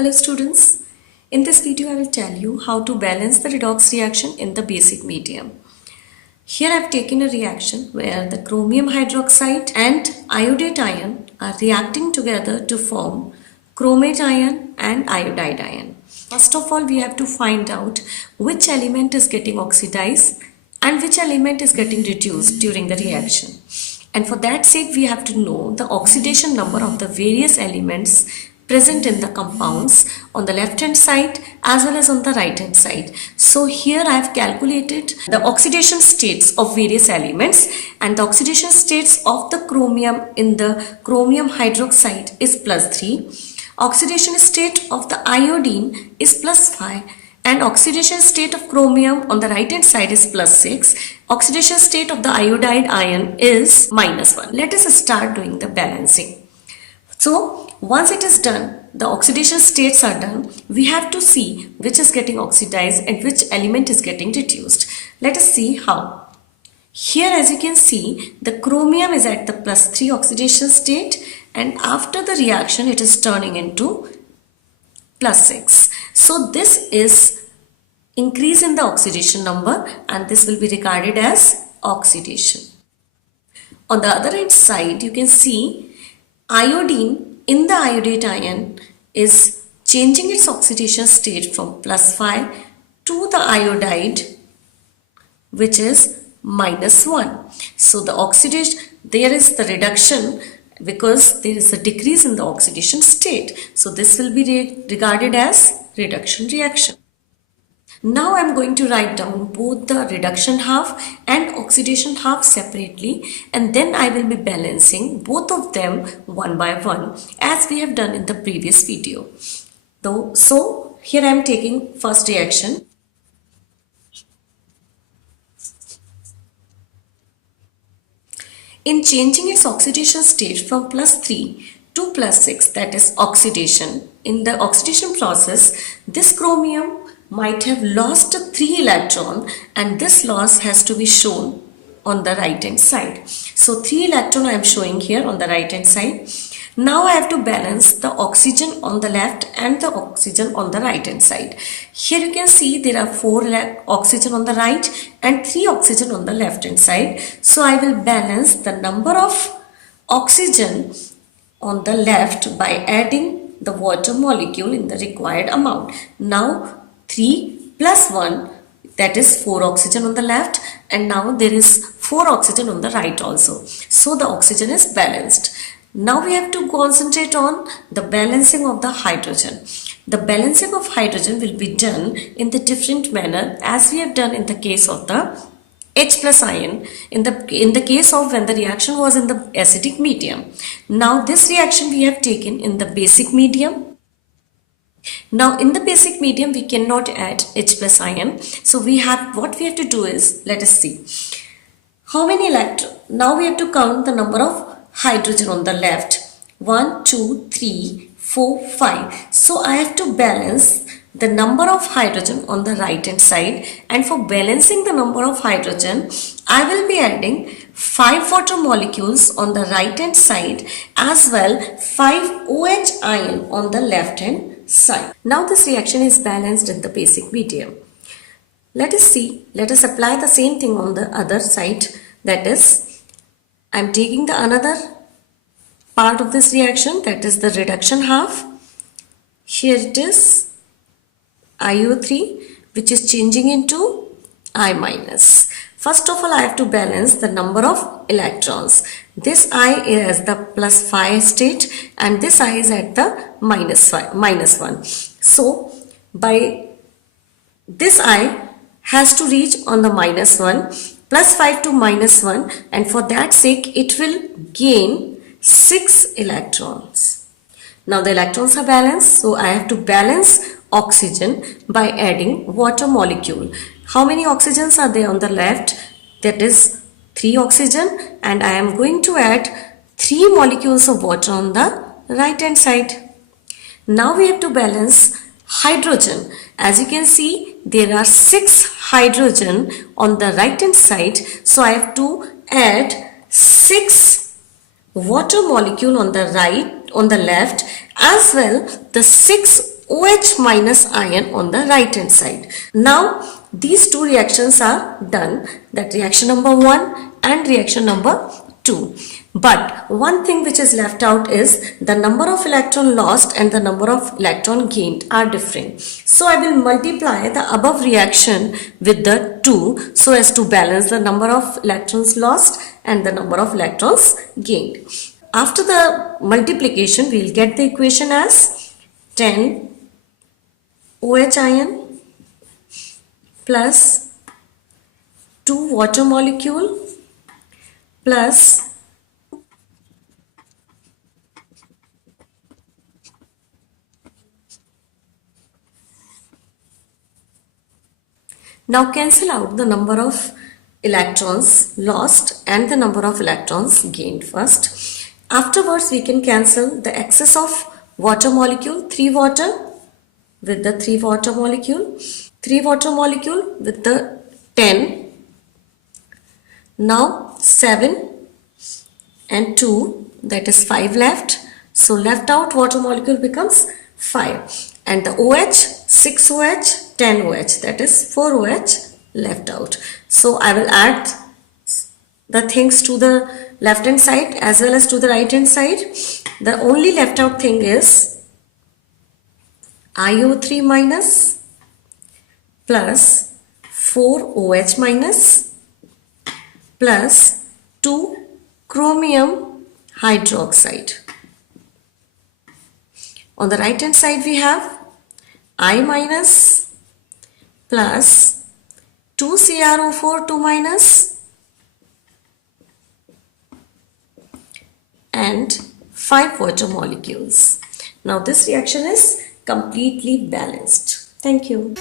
Hello students, in this video I will tell you how to balance the redox reaction in the basic medium. Here I have taken a reaction where the chromium hydroxide and iodate ion are reacting together to form chromate ion and iodide ion. First of all, we have to find out which element is getting oxidized and which element is getting reduced during the reaction. And for that sake, we have to know the oxidation number of the various elements present in the compounds on the left hand side as well as on the right hand side. So here I have calculated the oxidation states of various elements, and the oxidation states of the chromium in the chromium hydroxide is +3. Oxidation state of the iodine is +5. And oxidation state of chromium on the right hand side is +6. Oxidation state of the iodide ion is -1. Let us start doing the balancing. So once it is done, the oxidation states are done, we have to see which is getting oxidized and which element is getting reduced. Let us see how. Here, as you can see, the chromium is at the +3 oxidation state, and after the reaction it is turning into +6. So this is increase in the oxidation number, and this will be regarded as oxidation. On the other hand side, you can see iodine in the iodate ion is changing its oxidation state from +5 to the iodide, which is -1. So the oxidation, there is the reduction because there is a decrease in the oxidation state. So this will be regarded as reduction reaction. Now I am going to write down both the reduction half and oxidation half separately, and then I will be balancing both of them one by one as we have done in the previous video. So here I am taking first reaction. In changing its oxidation state from +3 to +6, that is oxidation, in the oxidation process, this chromium might have lost 3 electron, and this loss has to be shown on the right hand side. So 3 electron I am showing here on the right hand side. Now I have to balance the oxygen on the left and the oxygen on the right hand side. Here you can see there are 4 oxygen on the right and 3 oxygen on the left hand side. So I will balance the number of oxygen on the left by adding the water molecule in the required amount. Now 3 plus 1, that is 4 oxygen on the left, and now there is 4 oxygen on the right also. So the oxygen is balanced. Now we have to concentrate on the balancing of the hydrogen. The balancing of hydrogen will be done in the different manner as we have done in the case of the H plus ion, in the case of when the reaction was in the acidic medium. Now this reaction we have taken in the basic medium. Now in the basic medium we cannot add H plus ion. So what we have to do is, let us see. How many electrons? Now we have to count the number of hydrogen on the left. 1, 2, 3, 4, 5. So I have to balance the number of hydrogen on the right hand side, and for balancing the number of hydrogen I will be adding 5 water molecules on the right hand side as well 5 OH ion on the left hand side. Now this reaction is balanced in the basic medium. Let us see, let us apply the same thing on the other side. That is, I am taking the another part of this reaction, that is the reduction half. Here it is IO3, which is changing into I minus. First of all, I have to balance the number of electrons. This I is the +5 state and this I is at the -1. So by this I has to reach on the -1, +5 to -1, and for that sake it will gain 6 electrons. Now the electrons are balanced, so I have to balance oxygen by adding water molecule. How many oxygens are there on the left? That is 3 oxygen, and I am going to add 3 molecules of water on the right hand side. Now we have to balance hydrogen. As you can see, there are 6 hydrogen on the right hand side, so I have to add 6 water molecule on the left as well the 6 OH minus ion on the right hand side. Now these two reactions are done, that reaction number 1 and reaction number 2. But one thing which is left out is the number of electron lost and the number of electron gained are different. So I will multiply the above reaction with the 2 so as to balance the number of electrons lost and the number of electrons gained. After the multiplication, we will get the equation as 10 OH ion plus 2 water molecule plus now cancel out the number of electrons lost and the number of electrons gained first. Afterwards, we can cancel the excess of water molecule, 3 water with the 3 water molecule, 3 water molecule with the 10. Now 7 and 2, that is 5 left. So left out water molecule becomes 5. And the OH, 6 OH, 10 OH, that is 4 OH left out. So I will add the things to the left hand side as well as to the right hand side. The only left out thing is IO3 minus plus 4 OH minus plus 2 chromium hydroxide. On the right hand side we have I minus plus 2 CrO4 2 minus and 5 water molecules. Now this reaction is completely balanced. Thank you.